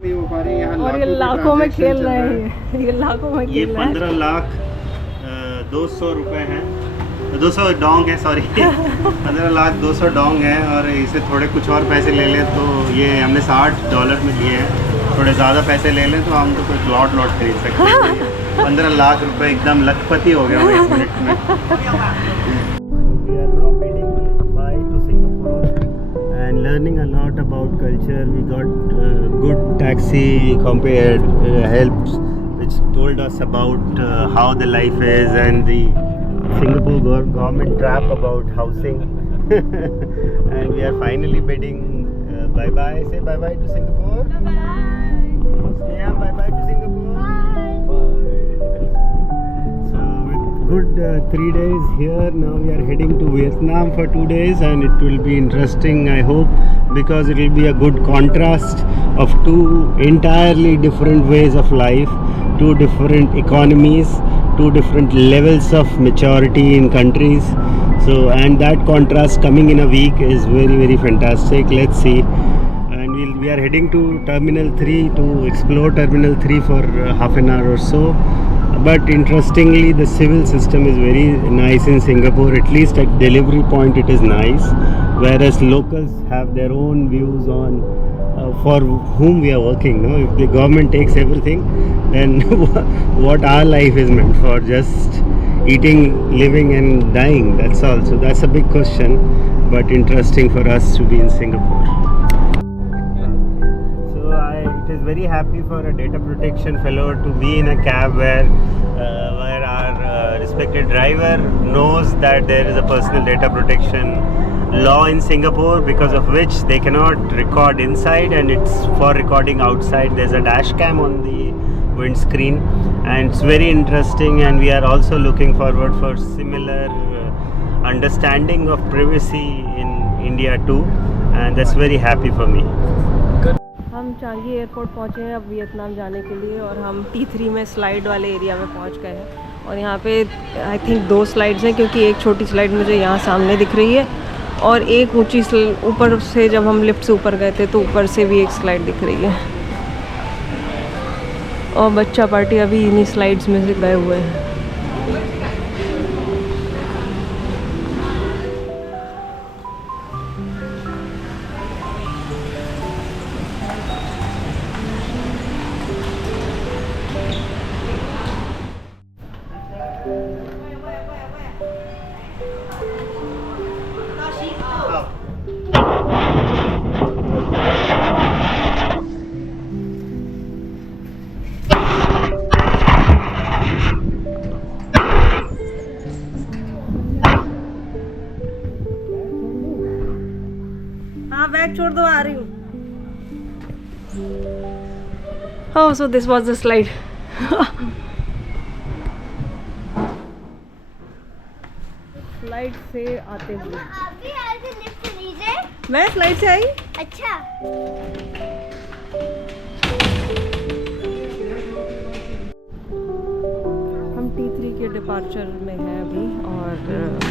नहीं हो पा रही है। और ये लाखों में खेल रहे हैं, ये लाखों में ये खेल रहे हैं। 15,200,000 रुपए हैं, 200 डोंग है, सॉरी 15,200,000 डोंग है। और इसे थोड़े कुछ और पैसे ले लें तो ये हमने $60 में लिए हैं। थोड़े ज़्यादा पैसे ले लें तो हम तो कुछ लॉट खरीद सकते हैं। 15 लाख रुपए एकदम लखपति हो गया हूँ 1 मिनट में। We are now bidding bye to Singapore and learning a lot about culture. We got good taxi compared helps which told us about how the life is and the Singapore government trap about housing. And we are finally bidding bye bye. Say bye bye to Singapore. Bye bye. Sneha, bye bye to Singapore. Good 3 days here. Now we are heading to Vietnam for 2 days, and it will be interesting, I hope, because it will be a good contrast of two entirely different ways of life, two different economies, two different levels of maturity in countries. So, and that contrast coming in a week is very fantastic. Let's see. And we are heading to Terminal 3 to explore Terminal 3 for half an hour or so. But interestingly, the civil system is very nice in Singapore. At least at delivery point it is nice, whereas locals have their own views on for whom we are working. No? If the government takes everything, then what our life is meant for? Just eating, living and dying, that's all. So that's a big question, but interesting for us to be in Singapore. It is very happy for a data protection fellow to be in a cab where our respected driver knows that there is a personal data protection law in Singapore, because of which they cannot record inside and it's for recording outside. There's a dash cam on the windscreen and it's very interesting, and we are also looking forward for similar understanding of privacy in India too, and that's very happy for me. हम Changi airport पहुँचे हैं अब Vietnam जाने के लिए, और हम T3 में स्लाइड वाले एरिया में पहुँच गए हैं। और यहाँ पे आई थिंक 2 स्लाइड्स हैं, क्योंकि एक छोटी स्लाइड मुझे यहाँ सामने दिख रही है और एक ऊंची ऊपर से, जब हम लिफ्ट से ऊपर गए थे तो ऊपर से भी एक स्लाइड दिख रही है। और बच्चा पार्टी अभी इन्हीं स्लाइड्स में से गए हुए हैं। बैग छोड़ दो, आ रही हूँ। Oh, so this was the slide. Slide से आते हुए मैं स्लाइड से आई। अच्छा, हम T3 के डिपार्चर में हैं अभी, और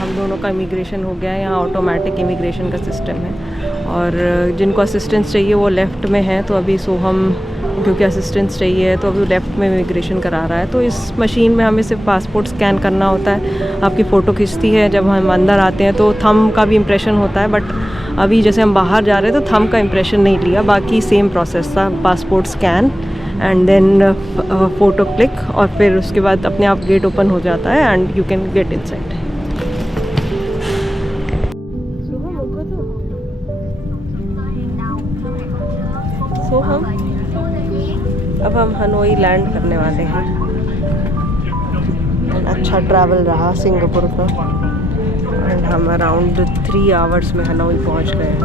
हम दोनों का इमिग्रेशन हो गया है। यहाँ ऑटोमेटिक इमिग्रेशन का सिस्टम है, और जिनको असिस्टेंस चाहिए वो लेफ़्ट में है। तो अभी हम क्योंकि असिस्टेंस चाहिए तो अभी लेफ़्ट में इमिग्रेशन करा रहा है। तो इस मशीन में हमें सिर्फ पासपोर्ट स्कैन करना होता है, आपकी फ़ोटो खींचती है। जब हम अंदर आते हैं तो थंब का भी इम्प्रेशन होता है, बट अभी जैसे हम बाहर जा रहे थे तो थंब का इम्प्रेशन नहीं लिया। बाकी सेम प्रोसेस था, passport scan and then photo click, और फिर उसके बाद अपने आप गेट ओपन हो जाता है and you can get inside. अब हम हनोई लैंड करने वाले हैं। अच्छा ट्रैवल रहा सिंगापुर का, एंड हम अराउंड 3 आवर्स में हनोई पहुंच गए हैं।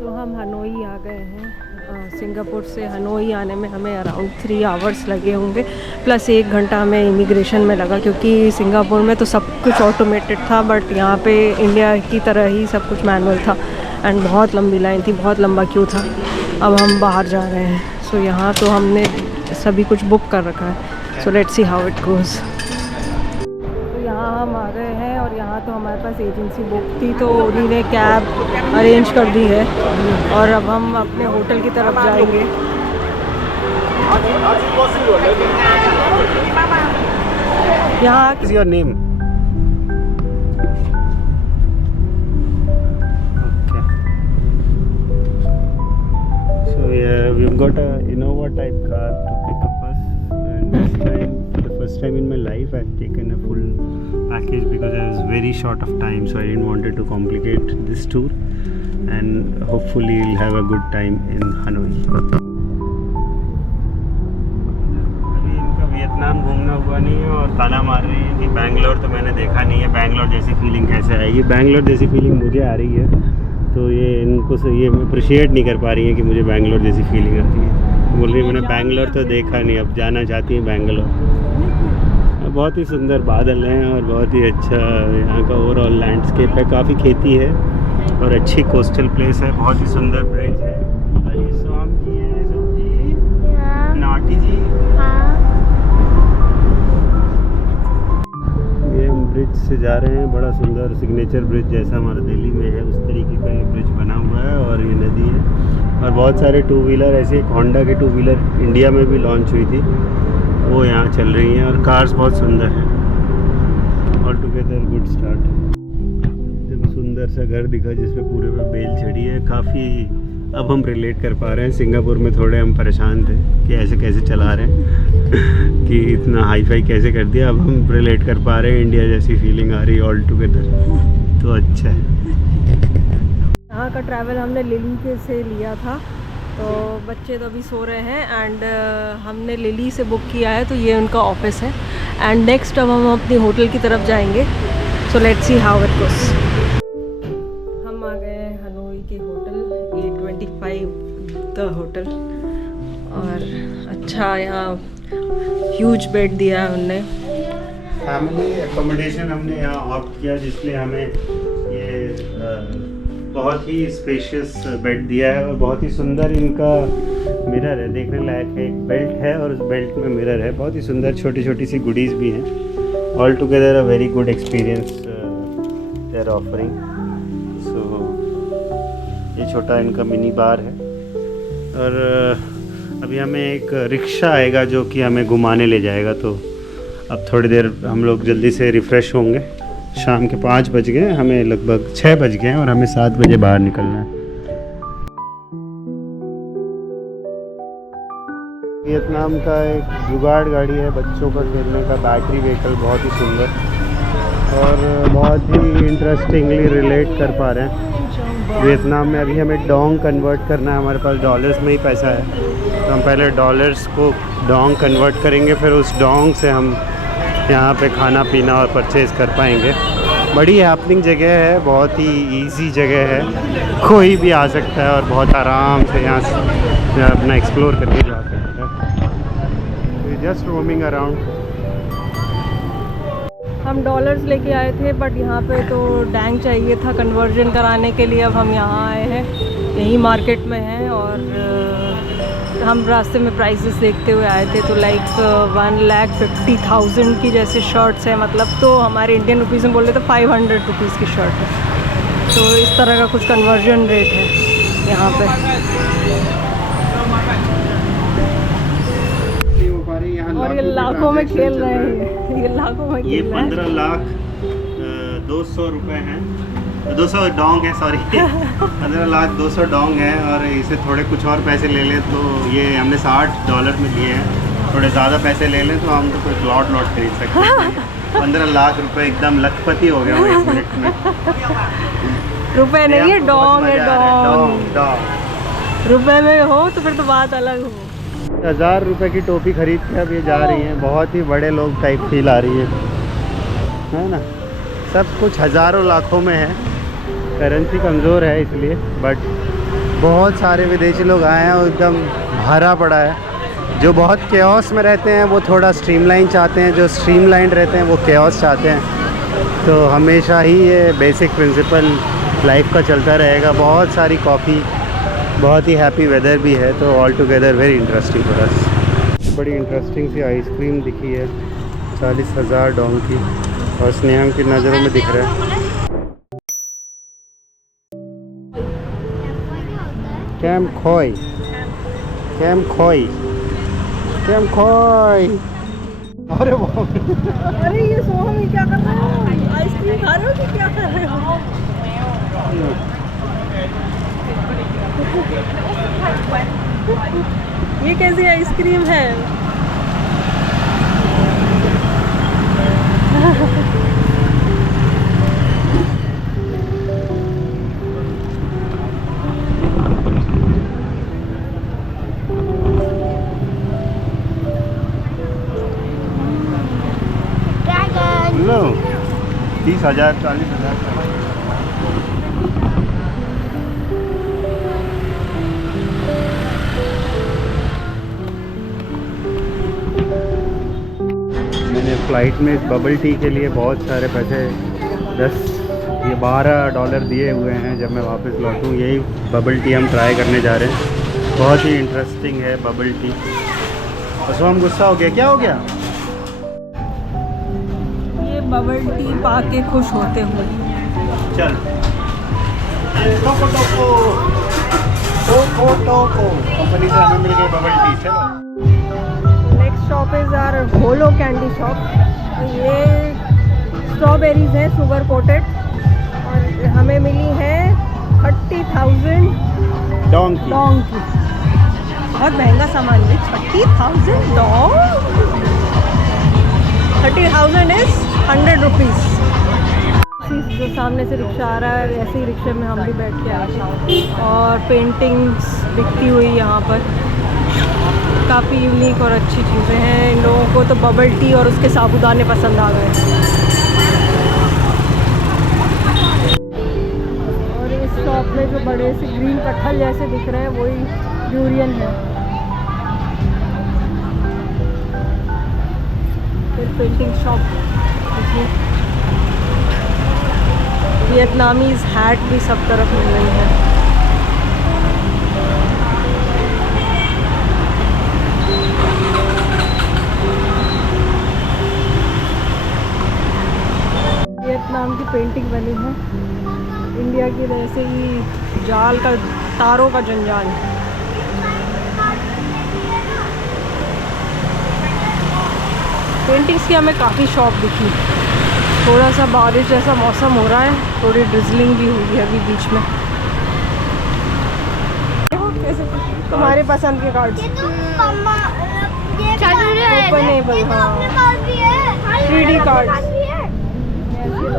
तो हम हनोई आ गए हैं। सिंगापुर से हनोई आने में हमें अराउंड 3 आवर्स लगे होंगे, प्लस 1 घंटा हमें इमिग्रेशन में लगा, क्योंकि सिंगापुर में तो सब कुछ ऑटोमेटेड था, बट यहाँ पे इंडिया की तरह ही सब कुछ मैनुअल था, एंड बहुत लंबी लाइन थी, बहुत लंबा क्यू था। अब हम बाहर जा रहे हैं, सो यहाँ तो हमने सभी कुछ बुक कर रखा है। So let's see how it goes. तो यहाँ हम आ गए हैं, और यहाँ यहाँ तो हमारे पास एजेंसी बुक थी तो उन्हीं ने कैब अरेंज कर दी है और अब हम अपने होटल की तरफ जाएंगे। यहाँ What is your name? Okay. So yeah, we've got a Innova type car to pick up us, and this time, for the first time in my life, I've taken a full package because I was very short of time, so I didn't want to complicate this tour, and hopefully we'll have a good time in Hanoi. Vietnam घूमना हुआ नहीं है और ताना मार रही है कि बैंगलोर तो मैंने देखा नहीं है, बैंगलोर जैसी फीलिंग कैसे आएगी। बैंगलोर जैसी फीलिंग मुझे आ रही है, तो ये इनको से ये अप्रिशिएट नहीं कर पा रही है कि मुझे बैंगलोर जैसी फीलिंग आती है। बोल रही है मैंने बैंगलोर तो देखा नहीं, अब जाना चाहती है बैंगलोर। बहुत ही सुंदर बादल हैं और बहुत ही अच्छा यहाँ का ओवरऑल लैंडस्केप है, काफ़ी खेती है और अच्छी कोस्टल प्लेस है, बहुत ही सुंदर ब्रिज है। नाटी जी ब्रिज से जा रहे हैं, बड़ा सुंदर सिग्नेचर ब्रिज जैसा हमारा दिल्ली में है उस तरीके का ये ब्रिज बना हुआ है और ये नदी है और बहुत सारे टू व्हीलर ऐसे, एक होंडा की टू व्हीलर इंडिया में भी लॉन्च हुई थी वो यहाँ चल रही हैं और कार्स बहुत सुंदर हैं। All together good start. जब सुंदर सा घर दिखा जिसपे पूरे पे बेल चढ़ी है, काफ़ी अब हम रिलेट कर पा रहे हैं। सिंगापुर में थोड़े हम परेशान थे कि ऐसे कैसे चला रहे हैं कि इतना हाई फाई कैसे कर दिया, अब हम रिलेट कर पा रहे हैं, इंडिया जैसी फीलिंग आ रही है ऑल टुगेदर, तो अच्छा है। यहाँ का ट्रैवल हमने लिली के से लिया था, तो बच्चे तो अभी सो रहे हैं एंड हमने लिली से बुक किया है, तो ये उनका ऑफिस है एंड नेक्स्ट अब हम अपनी होटल की तरफ जाएंगे। So let's see how it goes. हम आ गए हैं हनोई के होटल, 825 द होटल, और अच्छा यहाँ ह्यूज बेड दिया है उनने। फैमिली एकोमोडेशन हमने यहाँ ऑप्ट किया, जिसलिए हमें ये बहुत ही स्पेशियस बेड दिया है और बहुत ही सुंदर इनका मिरर है, देखने लायक है। एक बेल्ट है और उस बेल्ट में मिरर है, बहुत ही सुंदर छोटी छोटी सी गुडीज़ भी हैं। All together a very good experience they are offering. So ये छोटा इनका मिनी बार है और अभी हमें एक रिक्शा आएगा जो कि हमें घुमाने ले जाएगा, तो अब थोड़ी देर हम लोग जल्दी से रिफ़्रेश होंगे। शाम के 5 बज गए, हमें लगभग 6 बज गए हैं और हमें 7 बजे बाहर निकलना है। वियतनाम का एक जुगाड़ गाड़ी है बच्चों का खेलने का, बैटरी व्हीकल, बहुत ही सुंदर और बहुत ही इंटरेस्टिंगली रिलेट कर पा रहे हैं। वियतनाम में अभी हमें डोंग कन्वर्ट करना है, हमारे पास डॉलर्स में ही पैसा है, तो हम पहले डॉलर्स को डोंग कन्वर्ट करेंगे, फिर उस डोंग से हम यहाँ पे खाना पीना और परचेज़ कर पाएंगे। बड़ी हैपनिंग जगह है, बहुत ही इजी जगह है, कोई भी आ सकता है और बहुत आराम से यहाँ से अपना एक्सप्लोर करके जा सकता है। Just roaming around. हम डॉलर्स लेके आए थे बट यहाँ पे तो डैंग चाहिए था कन्वर्जन कराने के लिए। अब हम यहाँ आए हैं, यही मार्केट में हैं और हम रास्ते में प्राइसेस देखते हुए आए थे, तो लाइक 1,50,000 की जैसे शर्ट्स है, मतलब तो हमारे इंडियन रुपीज़ में बोल रहे थे 500 रुपीज़ की शर्ट है, तो इस तरह का कुछ कन्वर्जन रेट है यहाँ पे। और ये लाखों में खेल रहे हैं, ये लाखों में ये 15 लाख 200 रुपये हैं, 200 डोंग है, सॉरी 15 लाख 200 डोंग है, और इसे थोड़े कुछ और पैसे ले लें तो ये हमने $60 में लिए हैं, थोड़े ज़्यादा पैसे ले लें तो हम तो कोई लॉट खरीद सकते हैं। 15 लाख रुपए, एकदम लखपति हो गया हूँ 1 मिनट में। रुपए नहीं है, डोंग है, डोंग। रुपए में हो तो फिर तो बात अलग हो। 1000 रुपये की टोपी खरीद के अब ये जा रही हैं, बहुत ही बड़े लोग टाइप फील आ रही है ना। सब कुछ हज़ारों लाखों में है, करेंसी कमज़ोर है इसलिए, बट बहुत सारे विदेशी लोग आए हैं और एकदम भरा पड़ा है। जो बहुत केओस में रहते हैं वो थोड़ा स्ट्रीमलाइन चाहते हैं, जो स्ट्रीमलाइन रहते हैं वो केओस चाहते हैं। तो हमेशा ही ये बेसिक प्रिंसिपल लाइफ का चलता रहेगा। बहुत सारी कॉफ़ी, बहुत ही हैप्पी वेदर भी है, तो all together very interesting for us. बड़ी इंटरेस्टिंग सी आइसक्रीम दिखी है, 40,000 डोंग की, और स्नेहम की नज़रों में दिख रहा है। कैम खोई, कैम खोई, कैम खोई। अरे अरे ये सोहम, ये क्या कर रहे हो? आइसक्रीम खा रहे हो कि क्या कर रहे हो? ये कैसी आइसक्रीम है? लो 30,000 40,000 मैंने फ़्लाइट में इस बबल टी के लिए बहुत सारे पैसे 12 डॉलर दिए हुए हैं। जब मैं वापस लौटूँ यही बबल टी हम ट्राई करने जा रहे हैं। बहुत ही इंटरेस्टिंग है बबल टी। उसमें हम गुस्सा हो गया, क्या हो गया? ये बबल टी पा के खुश होते हुए। चल टोको टोको टोको टोको कंपनी से हमें मिल गई बबल टी। चलो next shop is our hollow candy shop. ये स्ट्रॉबेरीज हैं शुगर कोटेड और हमें मिली है 30,000 डोंकी। डोंग की। बहुत महंगा सामान है। 30,000 डोंग। 30,000 is 100 rupees. जो सामने से रिक्शा आ रहा है ऐसे ही रिक्शे में हम भी बैठ के आए थे। और पेंटिंग्स बिकती हुई यहाँ पर काफ़ी यूनिक और अच्छी चीज़ें हैं। इन लोगों को तो बबल टी और उसके साबुदाने पसंद आ गए। और इस शॉप में जो बड़े से ग्रीन कटहल जैसे दिख रहे हैं वही ड्यूरियन है। फिर पेंटिंग शॉप, वियतनामीज़ हैट भी सब तरफ मिल रही है। वियतनाम की पेंटिंग बनी है। इंडिया की वैसे ही जाल का, तारों का जंजाल। पेंटिंग्स की हमें काफ़ी शॉप दिखी। थोड़ा सा बारिश जैसा मौसम हो रहा है, थोड़ी ड्रिजलिंग भी हुई है अभी बीच में। तुम्हारे पसंद के कार्ड्स ओपनेबल, हाँ 3D कार्ड्स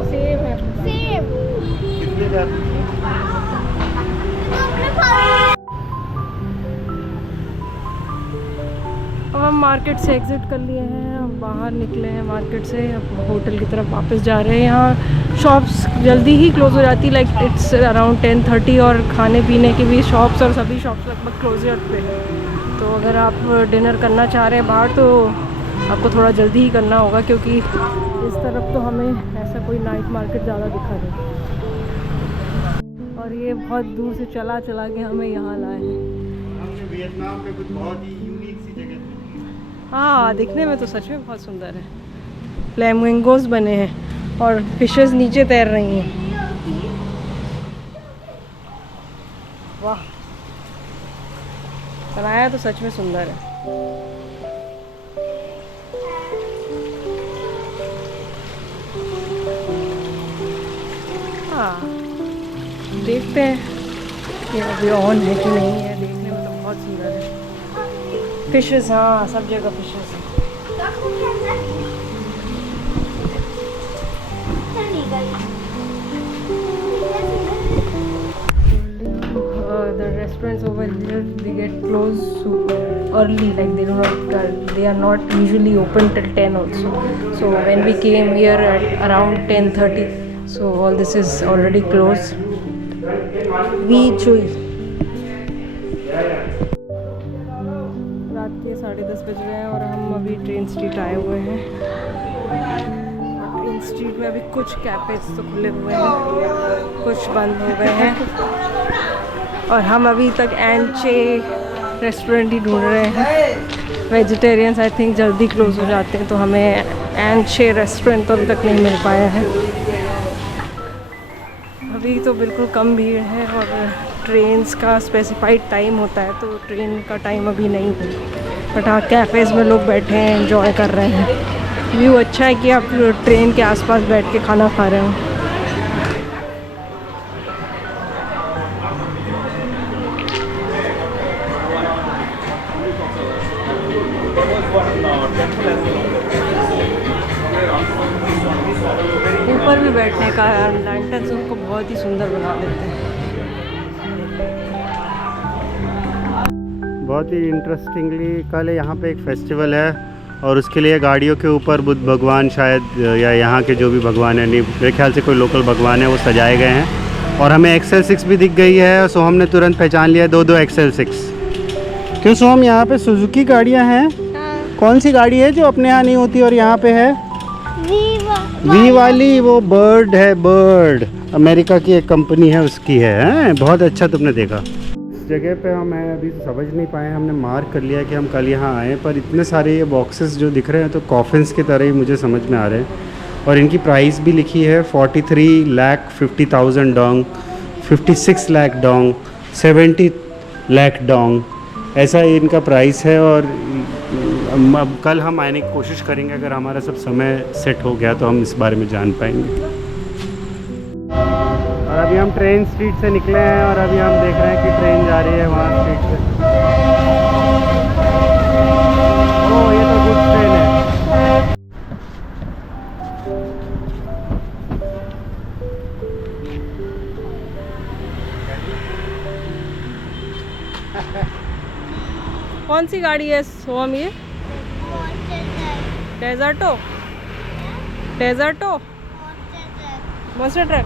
सेम है। अब हम मार्केट से एग्ज़िट कर लिए हैं, अब बाहर निकले हैं मार्केट से, अब होटल की तरफ वापस जा रहे हैं। यहाँ शॉप्स जल्दी ही क्लोज़ हो जाती, लाइक इट्स अराउंड 10:30, और खाने पीने की भी शॉप्स और सभी शॉप्स लगभग क्लोजर पे हैं। तो अगर आप डिनर करना चाह रहे हैं बाहर तो आपको थोड़ा जल्दी ही करना होगा, क्योंकि इस तरफ तो हमें ऐसा कोई नाइट मार्केट ज़्यादा दिखा नहीं। और ये बहुत दूर से चला चला के हमें यहाँ लाए हैं। वियतनाम में कुछ बहुत ही यूनिक सी जगह। हाँ, दिखने में तो सच में बहुत सुंदर है। फ्लैमिंगोस बने हैं और फिशेस नीचे तैर रही हैं। वाह, बनाया तो सच में सुंदर है। हाँ, देखते हैं कि अभी ऑन है कि नहीं है। देखने में तो बहुत सुंदर है। फिशेस, हाँ सब जगह फिशेस हैं। The restaurants over here, they get closed early, like they are not usually open till 10 also. So when we came here at around 10:30, so all this is already closed. We Chui. रात के 10:30 बज रहे हैं और हम अभी train street आए हुए हैं। ट्रेन स्ट्रीट में अभी कुछ कैफेज तो खुले हुए हैं, कुछ बंद हो गए हैं, और हम अभी तक एंचे रेस्टोरेंट ही ढूंढ रहे हैं। वेजिटेरियंस आई थिंक जल्दी क्लोज हो जाते हैं, तो हमें एंड 6 रेस्टोरेंट तो अभी तक नहीं मिल पाया है। अभी तो बिल्कुल कम भीड़ है और ट्रेन्स का स्पेसिफाइड टाइम होता है, तो ट्रेन का टाइम अभी नहीं है। बट हाँ, कैफ़ेज़ में लोग बैठे हैं, एंजॉय कर रहे हैं। व्यू अच्छा है कि आप ट्रेन के आसपास बैठ के खाना खा रहे हो। ऊपर भी बैठने का लैंटर्न्स उनको बहुत ही सुंदर बना देते हैं। बहुत ही इंटरेस्टिंगली कल यहाँ पे एक फेस्टिवल है और उसके लिए गाड़ियों के ऊपर बुद्ध भगवान शायद या यहाँ के जो भी भगवान है, नहीं मेरे ख्याल से कोई लोकल भगवान है, वो सजाए गए हैं। और हमें XL6 भी दिख गई है, सो हमने तुरंत पहचान लिया 2 XL6। क्यों सोम, यहाँ पे सुजुकी गाड़ियाँ हैं? हाँ। कौन सी गाड़ी है जो अपने यहाँ नहीं होती और यहाँ पे है? वी वाली, वो बर्ड है, बर्ड अमेरिका की एक कंपनी है, उसकी है। बहुत अच्छा तुमने देखा। इस जगह पे हम हैं अभी समझ नहीं पाए, हमने मार्क कर लिया कि हम कल यहाँ आए, पर इतने सारे ये बॉक्सेस जो दिख रहे हैं तो कॉफिन्स की तरह ही मुझे समझ में आ रहे हैं। और इनकी प्राइस भी लिखी है 43,50,000 Dong, 56 lakh Dong, 70 lakh Dong, ऐसा इनका प्राइस है। और अब कल हम आने की कोशिश करेंगे, अगर हमारा सब समय सेट हो गया तो हम इस बारे में जान पाएंगे। और अभी हम ट्रेन स्ट्रीट से निकले हैं और अभी हम देख रहे हैं कि ट्रेन जा रही है वहाँ स्ट्रीट से। ओह, ये तो गुड ट्रेन है। कौन सी गाड़ी है सोम ये? डेजर्टो? डेजर्टो? monster truck?